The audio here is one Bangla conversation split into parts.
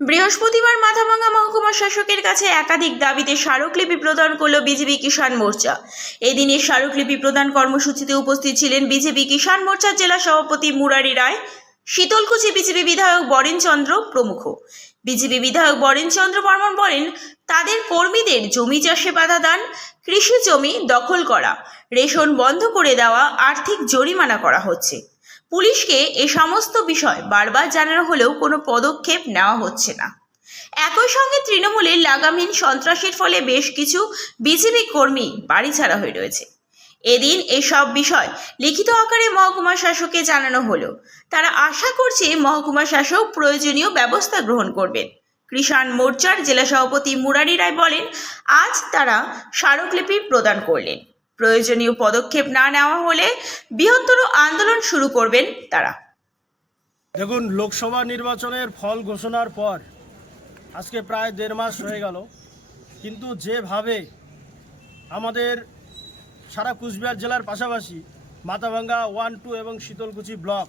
বৃহস্পতিবার মাথাভাঙ্গা মহকুমা শাসকের কাছে একাধিক দাবিতে স্মারকলিপি প্রদান করল বিজেপি কিষাণ মোর্চা। এদিনের স্মারকলিপি প্রদান কর্মসূচিতে উপস্থিত ছিলেন বিজেপি কিষাণ মোর্চার জেলা সভাপতি মুরারি রায়, শীতলকুচি বিজেপি বিধায়ক বরেন চন্দ্র প্রমুখ। বিজেপি বিধায়ক বরেন চন্দ্র বর্মন বলেন, তাদের কর্মীদের জমি চাষে বাধা দান, কৃষি জমি দখল করা, রেশন বন্ধ করে দেওয়া, আর্থিক জরিমানা করা হচ্ছে। পুলিশকে এ সমস্ত বিষয় বারবার জানানো হলেও কোনো পদক্ষেপ নেওয়া হচ্ছে না। একই সঙ্গে তৃণমূলের লাগামহীন সন্ত্রাসের ফলে বেশ কিছু বিজেপি কর্মী বাড়ি ছাড়া হয়ে রয়েছে। এদিন এসব বিষয় লিখিত আকারে মহকুমা শাসককে জানানো হলো। তারা আশা করছে মহকুমা শাসক প্রয়োজনীয় ব্যবস্থা গ্রহণ করবেন। কিষাণ মোর্চার জেলা সভাপতি মুরারি রায় বলেন, আজ তারা স্মারকলিপি প্রদান করলেন। প্রয়োজনীয় পদক্ষেপ না নেওয়া হলে বৃহত্তর আন্দোলন শুরু করবেন তারা। দেখুন, লোকসভা নির্বাচনের ফল ঘোষণার পর আজকে প্রায় 1.5 মাস হয়ে গেল, কিন্তু যেভাবে আমাদের সারা কুচবিহার জেলার পাশাপাশি মাথাভাঙ্গা 1, 2 এবং শীতলকুচি ব্লক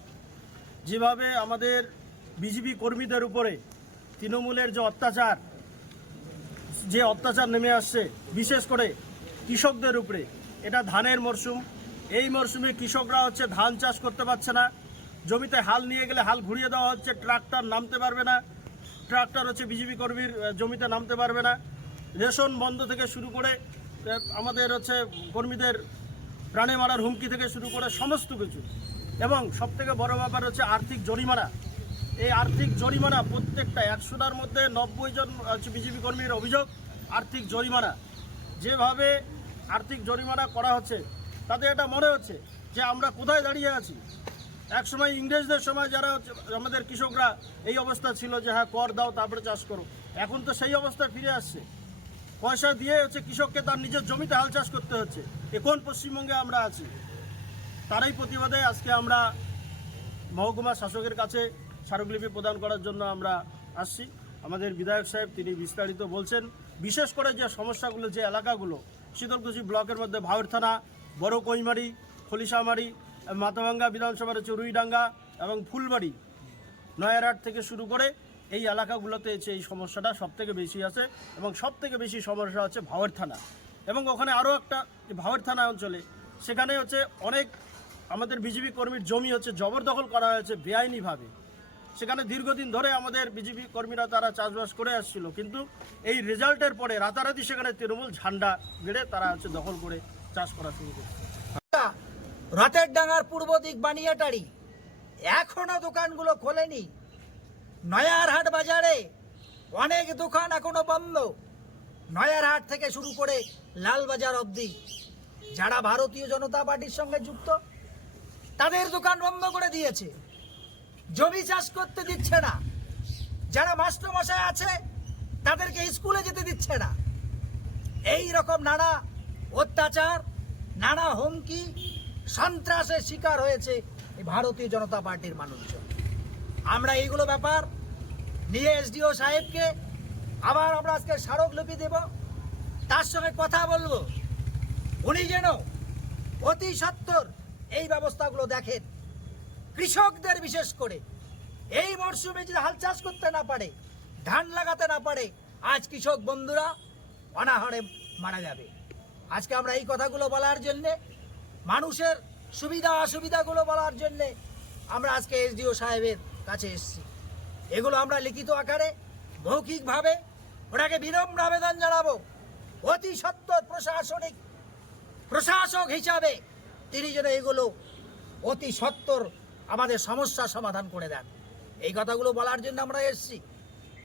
যেভাবে আমাদের বিজেপি কর্মীদের উপরে তৃণমূলের যে অত্যাচার নেমে আসছে, বিশেষ করে কৃষকদের উপরে। এটা ধানের মরশুম, এই মরশুমে কৃষকরা ধান চাষ করতে পারছে না। জমিতে হাল নিয়ে গেলে হাল ঘুরিয়ে দেওয়া হচ্ছে, ট্রাক্টর নামতে পারবে না, ট্রাক্টর বিজেপি কর্মীর জমিতে নামতে পারবে না। রেশন বন্ধ থেকে শুরু করে আমাদের কর্মীদের প্রাণে মারার হুমকি থেকে শুরু করে সমস্ত কিছু। এবং সবথেকে বড় ব্যাপার আর্থিক জরিমানা। এই আর্থিক জরিমানা প্রত্যেকটা 100টার মধ্যে 90 জন বিজেপি কর্মীর অভিযোগ আর্থিক জরিমানা। যেভাবে আর্থিক জরিমানা করা হচ্ছে তাতে এটা মনে হচ্ছে যে আমরা কোথায় দাঁড়িয়ে আছি। একসময় ইংরেজদের সময় যারা আমাদের কৃষকরা এই অবস্থা ছিল যে হ্যাঁ, কর দাও তারপরে চাষ করো, এখন তো সেই অবস্থায় ফিরে আসছে। পয়সা দিয়ে কৃষককে তার নিজের জমিতে হাল চাষ করতে হচ্ছে। এখন পশ্চিমবঙ্গে আমরা আছি। তারই প্রতিবাদে আজকে আমরা মহকুমা শাসকের কাছে স্মারকলিপি প্রদান করার জন্য আমরা আসছি। আমাদের বিধায়ক সাহেব তিনি বিস্তারিত বলছেন, বিশেষ করে যে সমস্যাগুলো, যে এলাকাগুলো শীতলকুচি ব্লকের মধ্যে ভাওর থানা, বড় কৈমারি, খলিশামারি, মাথাভাঙ্গা বিধানসভার রুইডাঙ্গা এবং ফুলবাড়ি, নয়ারহাট থেকে শুরু করে এই এলাকাগুলোতে এই সমস্যাটা সবথেকে বেশি আছে। এবং সবথেকে বেশি সমস্যা হচ্ছে ভাওর থানা। এবং ওখানে আরও একটা ভাওর থানা অঞ্চলে, সেখানে অনেক আমাদের বিজেপি কর্মীর জমি জবরদখল করা হয়েছে বেআইনিভাবে। সেখানে দীর্ঘদিন ধরে আমাদের বিজেপি কর্মীরা তারা চাষবাস করে আসছিল, কিন্তু এই রেজাল্টের পরে রাতারাতি সেখানে তৃণমূল ঝান্ডা গেড়ে তারা দখল করে চাষ করা শুরু করছে। রাতের ডাঙ্গার পূর্ব দিক বানিয়াটারি এখনো দোকানগুলো খোলেনি। নয়ারহাট বাজারে অনেক দোকান এখনো বন্ধ। নয়ারহাট থেকে শুরু করে লালবাজার অবধি যারা ভারতীয় জনতা পার্টির সঙ্গে যুক্ত তাদের দোকান বন্ধ করে দিয়েছে। জমি চাষ করতে দিচ্ছে না। যারা মাস্টারমশাই আছে তাদেরকে স্কুলে যেতে দিচ্ছে না। এই রকম নানা অত্যাচার, নানা হুমকি, সন্ত্রাসের শিকার হয়েছে এই ভারতীয় জনতা পার্টির মানুষজন। আমরা এইগুলো ব্যাপার নিয়ে এসডিও সাহেবকে আবার আমরা আজকে স্মারকলিপি দেব, তার সঙ্গে কথা বলবো। উনি যেন অতি সত্বর এই ব্যবস্থাগুলো দেখেন। কৃষকদের বিশেষ করে এই মরশুমে যদি হাল চাষ করতে না পারে, ধান লাগাতে না পারে, আজ কৃষক বন্ধুরা অনাহারে মারা যাবে। আজকে আমরা এই কথাগুলো বলার জন্যে, মানুষের সুবিধা অসুবিধাগুলো বলার জন্যে আমরা আজকে এসডিও সাহেবের কাছে এসেছি। এগুলো আমরা লিখিত আকারে মৌখিকভাবে ওনাকে বিনম্র আবেদন জানাবো। অতি সত্বর প্রশাসক হিসাবে তিনি যেন এগুলো অতি সত্বর আমাদের সমস্যার সমাধান করে দেন। এই কথাগুলো বলার জন্য আমরা এসেছি।